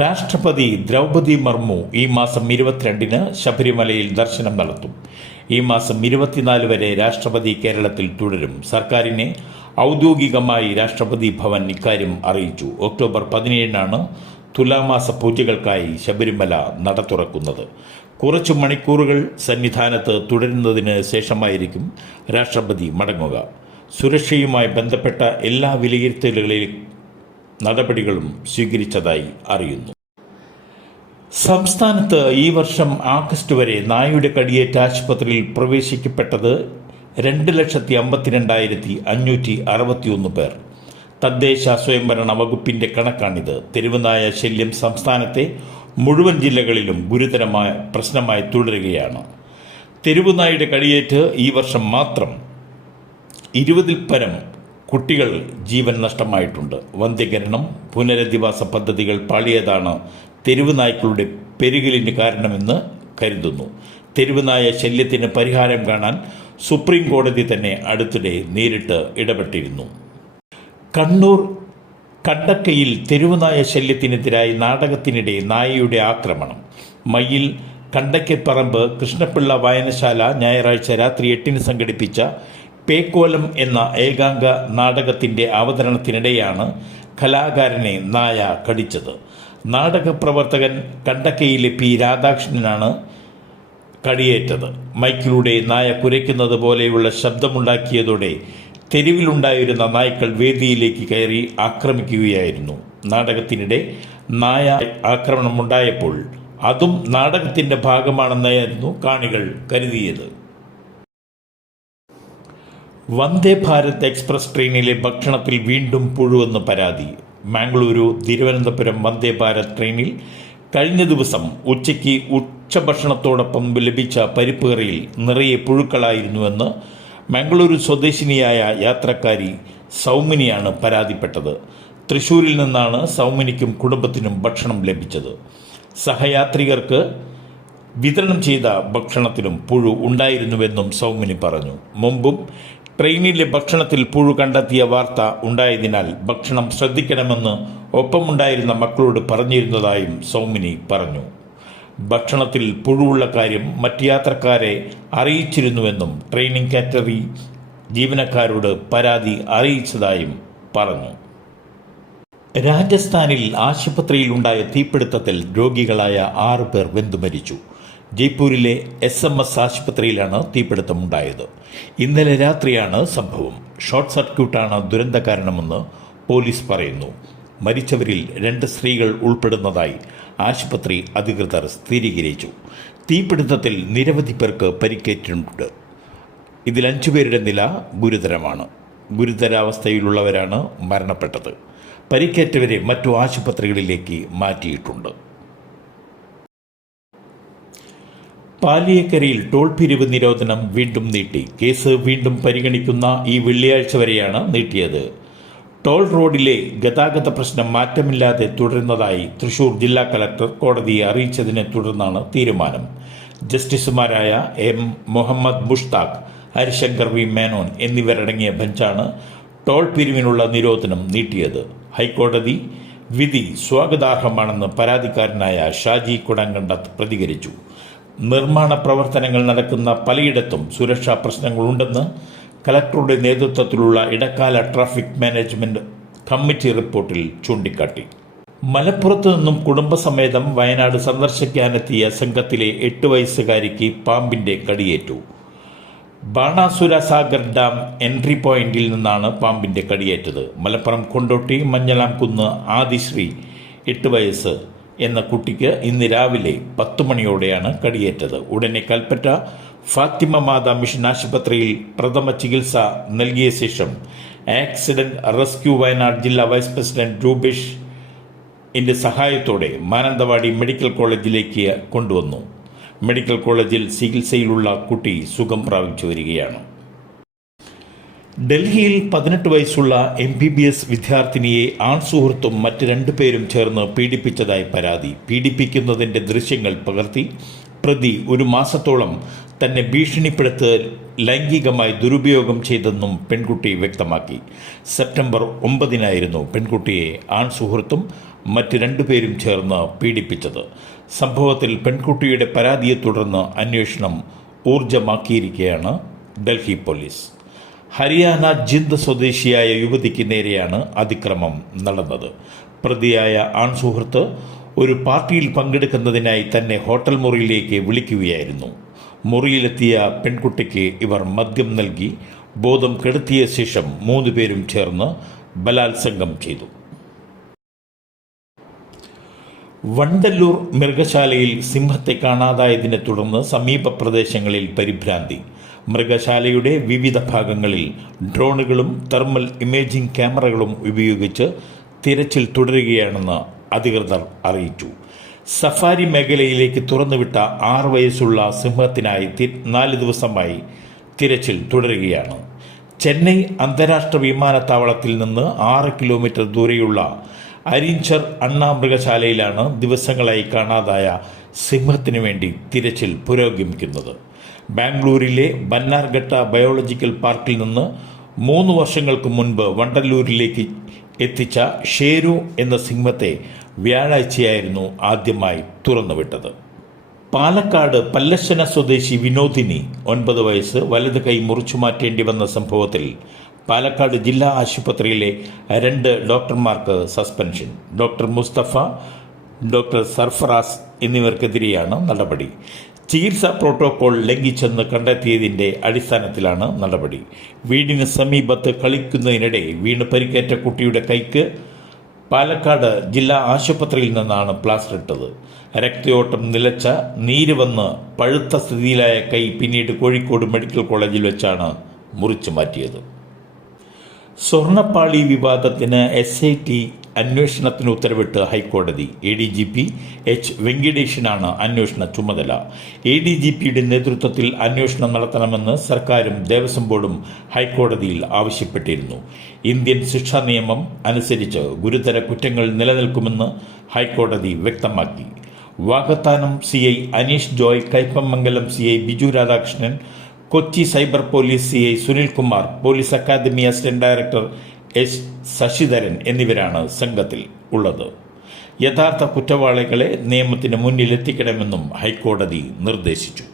രാഷ്ട്രപതി ദ്രൗപദി മുർമു ഈ മാസം 22-ന് ശബരിമലയിൽ ദർശനം നടത്തും. ഈ മാസം 24 വരെ രാഷ്ട്രപതി കേരളത്തിൽ തുടരും. സർക്കാരിനെ ഔദ്യോഗികമായി രാഷ്ട്രപതി ഭവൻ ഇക്കാര്യം അറിയിച്ചു. ഒക്ടോബർ 17-നാണ് തുലാമാസ പൂജകൾക്കായി ശബരിമല നട തുറക്കുന്നത്. കുറച്ചു മണിക്കൂറുകൾ സന്നിധാനത്ത് തുടരുന്നതിന് ശേഷമായിരിക്കും രാഷ്ട്രപതി മടങ്ങുക. സുരക്ഷയുമായി ബന്ധപ്പെട്ട എല്ലാ വിലയിരുത്തലുകളിലും നടപടികളും സ്വീകരിച്ചതായി അറിയുന്നു. സംസ്ഥാനത്ത് ഈ വർഷം ആഗസ്റ്റ് വരെ നായയുടെ കടിയേറ്റ ആശുപത്രിയിൽ പ്രവേശിക്കപ്പെട്ടത് 2,52,561 പേർ. തദ്ദേശ സ്വയംഭരണ വകുപ്പിന്റെ കണക്കാണിത്. തെരുവുനായ ശല്യം സംസ്ഥാനത്തെ മുഴുവൻ ജില്ലകളിലും ഗുരുതരമായ പ്രശ്നമായി തുടരുകയാണ്. തെരുവുനായുടെ കടിയേറ്റ് ഈ വർഷം മാത്രം 20-ൽ പരം കുട്ടികൾ ജീവൻ നഷ്ടമായിട്ടുണ്ട്. വന്ധ്യകരണം, പുനരധിവാസ പദ്ധതികൾ പാളിയതാണ് തെരുവുനായ്ക്കളുടെ പെരുകലിന് കാരണമെന്ന് കരുതുന്നു. തെരുവുനായ ശല്യത്തിന് പരിഹാരം കാണാൻ സുപ്രീം കോടതി തന്നെ അടുത്തിടെ നേരിട്ട് ഇടപെട്ടിരുന്നു. കണ്ണൂർ കണ്ടക്കയിൽ തെരുവുനായ ശല്യത്തിനെതിരായി നാടകത്തിനിടെ നായയുടെ ആക്രമണം. മയ്യിൽ കണ്ടക്കപ്പറമ്പ് കൃഷ്ണപിള്ള വായനശാല ഞായറാഴ്ച രാത്രി 8-ന് സംഘടിപ്പിച്ച പേക്കോലം എന്ന ഏകാംഗ നാടകത്തിൻ്റെ അവതരണത്തിനിടെയാണ് കലാകാരനെ നായ കടിച്ചത്. നാടകപ്രവർത്തകൻ കണ്ടക്കയിലെ പി രാധാകൃഷ്ണനാണ് കടിയേറ്റത്. മൈക്കിലൂടെ നായ കുരയ്ക്കുന്നത് പോലെയുള്ള ശബ്ദമുണ്ടാക്കിയതോടെ തെരുവിലുണ്ടായിരുന്ന നായ്ക്കൾ വേദിയിലേക്ക് കയറി ആക്രമിക്കുകയായിരുന്നു. നാടകത്തിനിടെ നായ ആക്രമണമുണ്ടായപ്പോൾ അതും നാടകത്തിൻ്റെ ഭാഗമാണെന്നായിരുന്നു കാണികൾ കരുതിയത്. വന്ദേ ഭാരത് എക്സ്പ്രസ് ട്രെയിനിലെ ഭക്ഷണത്തിൽ വീണ്ടും പുഴുവെന്ന് പരാതി. മംഗളൂരു തിരുവനന്തപുരം വന്ദേ ഭാരത് ട്രെയിനിൽ കഴിഞ്ഞ ദിവസം ഉച്ചയ്ക്ക് ഉച്ചഭക്ഷണത്തോടൊപ്പം ലഭിച്ച പരിപ്പ് കറിയിൽ നിറയെ പുഴുക്കളായിരുന്നുവെന്ന് മംഗളൂരു സ്വദേശിനിയായ യാത്രക്കാരി സൗമിനിയാണ് പരാതിപ്പെട്ടത്. തൃശ്ശൂരിൽ നിന്നാണ് സൗമിനിക്കും കുടുംബത്തിനും ഭക്ഷണം ലഭിച്ചത്. സഹയാത്രികർക്ക് വിതരണം ചെയ്ത ഭക്ഷണത്തിലും പുഴു ഉണ്ടായിരുന്നുവെന്നും സൗമിനി പറഞ്ഞു. മുമ്പും ട്രെയിനിലെ ഭക്ഷണത്തിൽ പുഴു കണ്ടെത്തിയ വാർത്ത ഉണ്ടായതിനാൽ ഭക്ഷണം ശ്രദ്ധിക്കണമെന്ന് ഒപ്പമുണ്ടായിരുന്ന മക്കളോട് പറഞ്ഞിരുന്നതായും സൗമിനി പറഞ്ഞു. ഭക്ഷണത്തിൽ പുഴുവുള്ള കാര്യം മറ്റ് യാത്രക്കാരെ അറിയിച്ചിരുന്നുവെന്നും ട്രെയിനിങ് കാറ്ററി ജീവനക്കാരോട് പരാതി അറിയിച്ചതായും പറഞ്ഞു. രാജസ്ഥാനിൽ ആശുപത്രിയിലുണ്ടായ തീപിടുത്തത്തിൽ രോഗികളായ 6 പേർ വെന്തുമരിച്ചു. ജയ്പൂരിലെ SMS ആശുപത്രിയിലാണ് തീപിടുത്തമുണ്ടായത്. ഇന്നലെ രാത്രിയാണ് സംഭവം. ഷോർട്ട് സർക്യൂട്ടാണ് ദുരന്ത കാരണമെന്ന് പോലീസ് പറയുന്നു. മരിച്ചവരിൽ 2 സ്ത്രീകൾ ഉൾപ്പെടുന്നതായി ആശുപത്രി അധികൃതർ സ്ഥിരീകരിച്ചു. തീപിടുത്തത്തിൽ നിരവധി പേർക്ക് പരിക്കേറ്റിട്ടുണ്ട്. ഇതിൽ 5 പേരുടെ നില ഗുരുതരമാണ്. ഗുരുതരാവസ്ഥയിലുള്ളവരാണ് മരണപ്പെട്ടത്. പരിക്കേറ്റവരെ മറ്റു ആശുപത്രികളിലേക്ക് മാറ്റിയിട്ടുണ്ട്. പാലിയേക്കരയിൽ ടോൾ പിരിവ് നിരോധനം വീണ്ടും നീട്ടി. കേസ് വീണ്ടും പരിഗണിക്കുന്ന ഈ വെള്ളിയാഴ്ച വരെയാണ് നീട്ടിയത്. ടോൾ റോഡിലെ ഗതാഗത പ്രശ്നം മാറ്റമില്ലാതെ തുടരുന്നതായി തൃശൂർ ജില്ലാ കളക്ടർ കോടതിയെ അറിയിച്ചതിനെ തുടർന്നാണ് തീരുമാനം. ജസ്റ്റിസുമാരായ M. മുഹമ്മദ് മുഷ്താഖ്, ഹരിശങ്കർ V. മേനോൻ എന്നിവരടങ്ങിയ ബെഞ്ചാണ് ടോൾ പിരിവിനുള്ള നിരോധനം നീട്ടിയത്. ഹൈക്കോടതി വിധി സ്വാഗതാർഹമാണെന്ന് പരാതിക്കാരനായ ഷാജി കുടങ്കണ്ടത്ത് പ്രതികരിച്ചു. നിർമ്മാണ പ്രവർത്തനങ്ങൾ നടക്കുന്ന പലയിടത്തും സുരക്ഷാ പ്രശ്നങ്ങളുണ്ടെന്ന് കലക്ടറുടെ നേതൃത്വത്തിലുള്ള ഇടക്കാല ട്രാഫിക് മാനേജ്മെന്റ് കമ്മിറ്റി റിപ്പോർട്ടിൽ ചൂണ്ടിക്കാട്ടി. മലപ്പുറത്ത് നിന്നും കുടുംബസമേതം വയനാട് സന്ദർശിക്കാനെത്തിയ സംഘത്തിലെ 8 വയസ്സുകാരിക്ക് പാമ്പിന്റെ കടിയേറ്റു. ബാണാസുര സാഗർ ഡാം എൻട്രി പോയിന്റിൽ നിന്നാണ് പാമ്പിന്റെ കടിയേറ്റത്. മലപ്പുറം കൊണ്ടോട്ടി മഞ്ഞളാംകുന്ന് ആദിശ്രീ 8 വയസ്സ് എന്ന കുട്ടിക്ക് ഇന്ന് രാവിലെ 10 മണിയോടെയാണ് കടിയേറ്റത്. ഉടനെ കൽപ്പറ്റ ഫാത്തിമ മാതാ മിഷൻ ആശുപത്രിയിൽ പ്രഥമ ചികിത്സ നൽകിയ ശേഷം ആക്സിഡന്റ് റെസ്ക്യൂ വയനാട് ജില്ലാ വൈസ് പ്രസിഡന്റ് രൂപേഷിന്റെ സഹായത്തോടെ മാനന്തവാടി മെഡിക്കൽ കോളേജിലേക്ക് കൊണ്ടുവന്നു. മെഡിക്കൽ കോളേജിൽ ചികിത്സയിലുള്ള കുട്ടി സുഖം പ്രാപിച്ചു വരികയാണ്. ഡൽഹിയിൽ 18 വയസ്സുള്ള MBBS വിദ്യാർത്ഥിനിയെ ആൺസുഹൃത്തും മറ്റ് 2 പേരും ചേർന്ന് പീഡിപ്പിച്ചതായി പരാതി. പീഡിപ്പിക്കുന്നതിൻ്റെ ദൃശ്യങ്ങൾ പകർത്തി പ്രതി 1 മാസത്തോളം തന്നെ ഭീഷണിപ്പെടുത്ത് ലൈംഗികമായി ദുരുപയോഗം ചെയ്തെന്നും പെൺകുട്ടി വ്യക്തമാക്കി. സെപ്റ്റംബർ 9-നായിരുന്നു പെൺകുട്ടിയെ ആൺസുഹൃത്തും മറ്റ് 2 പേരും ചേർന്ന് പീഡിപ്പിച്ചത്. സംഭവത്തിൽ പെൺകുട്ടിയുടെ പരാതിയെ തുടർന്ന് അന്വേഷണം ഊർജ്ജമാക്കിയിരിക്കുകയാണ് ഡൽഹി പോലീസ്. ഹരിയാന ജിന്ദ് സ്വദേശിയായ യുവതിക്ക് നേരെയാണ് അതിക്രമം നടന്നത്. പ്രതിയായ ആൺസുഹൃത്ത് ഒരു പാർട്ടിയിൽ പങ്കെടുക്കുന്നതിനായി തന്നെ ഹോട്ടൽ മുറിയിലേക്ക് വിളിക്കുകയായിരുന്നു. മുറിയിലെത്തിയ പെൺകുട്ടിക്ക് ഇവർ മദ്യം നൽകി ബോധം കെടുത്തിയ ശേഷം 3 പേരും ചേർന്ന് ബലാത്സംഗം ചെയ്തു. വണ്ടല്ലൂർ മൃഗശാലയിൽ സിംഹത്തെ കാണാതായതിനെ തുടർന്ന് സമീപ പ്രദേശങ്ങളിൽ പരിഭ്രാന്തി. മൃഗശാലയുടെ വിവിധ ഭാഗങ്ങളിൽ ഡ്രോണുകളും തെർമൽ ഇമേജിംഗ് ക്യാമറകളും ഉപയോഗിച്ച് തിരച്ചിൽ തുടരുകയാണെന്ന് അധികൃതർ അറിയിച്ചു. സഫാരി മേഖലയിലേക്ക് തുറന്നുവിട്ട 6 വയസ്സുള്ള സിംഹത്തിനായി 4 ദിവസമായി തിരച്ചിൽ തുടരുകയാണ്. ചെന്നൈ അന്താരാഷ്ട്ര വിമാനത്താവളത്തിൽ നിന്ന് 6 കിലോമീറ്റർ ദൂരെയുള്ള അരിഞ്ചർ അണ്ണ മൃഗശാലയിലാണ് ദിവസങ്ങളായി കാണാതായ സിംഹത്തിനു വേണ്ടി തിരച്ചിൽ പുരോഗമിക്കുന്നത്. ബാംഗ്ലൂരിലെ ബന്നാർഘട്ട ബയോളജിക്കൽ പാർക്കിൽ നിന്ന് 3 വർഷങ്ങൾക്ക് മുൻപ് വണ്ടല്ലൂരിലേക്ക് എത്തിച്ച ഷേരു എന്ന സിംഹത്തെ വ്യാഴാഴ്ചയായിരുന്നു ആദ്യമായി തുറന്നുവിട്ടത്. പാലക്കാട് പല്ലശ്ശന സ്വദേശി വിനോദിനി 9 വയസ്സ് വലത് കൈ മുറിച്ചു മാറ്റേണ്ടി വന്ന സംഭവത്തിൽ പാലക്കാട് ജില്ലാ ആശുപത്രിയിലെ 2 ഡോക്ടർമാർക്ക് suspension. Doctor Mustafa, doctor Sarfaraz എന്നിവർക്കെതിരെയാണ് നടപടി. ചികിത്സാ പ്രോട്ടോകോൾ ലംഘിച്ചെന്ന് കണ്ടെത്തിയതിൻ്റെ അടിസ്ഥാനത്തിലാണ് നടപടി. വീടിന് സമീപത്ത് കളിക്കുന്നതിനിടെ വീണ് പരിക്കേറ്റ കുട്ടിയുടെ കൈക്ക് പാലക്കാട് ജില്ലാ ആശുപത്രിയിൽ നിന്നാണ് പ്ലാസ്റ്റർ ഇട്ടത്. രക്തയോട്ടം നിലച്ച നീര് വന്ന് പഴുത്ത സ്ഥിതിയിലായ കൈ പിന്നീട് കോഴിക്കോട് മെഡിക്കൽ കോളേജിൽ വെച്ചാണ് മുറിച്ചു മാറ്റിയത്. സ്വർണ്ണപ്പാളി വിവാദത്തിന് SIT അന്വേഷണത്തിന് ഉത്തരവിട്ട് ഹൈക്കോടതി. ADGP H. വെങ്കിടേഷിനാണ് അന്വേഷണ ചുമതല. ADGPയുടെ നേതൃത്വത്തിൽ അന്വേഷണം നടത്തണമെന്ന് സർക്കാരും ദേവസ്വം ബോർഡും ഹൈക്കോടതിയിൽ ആവശ്യപ്പെട്ടിരുന്നു. ഇന്ത്യൻ ശിക്ഷാ നിയമം അനുസരിച്ച് ഗുരുതര കുറ്റങ്ങൾ നിലനിൽക്കുമെന്ന് ഹൈക്കോടതി വ്യക്തമാക്കി. Vakathanam CI Aneesh Joy, Kaipamangalam CI Biju Radhakrishnan, Kochi cyber police CI Sunilkumar, police academy assistant director S. Sasidharan എന്നിവരാണ് സംഘത്തിൽ ഉള്ളത്. യഥാർത്ഥ കുറ്റവാളികളെ നിയമത്തിന് മുന്നിലെത്തിക്കണമെന്നും ഹൈക്കോടതി നിർദ്ദേശിച്ചു.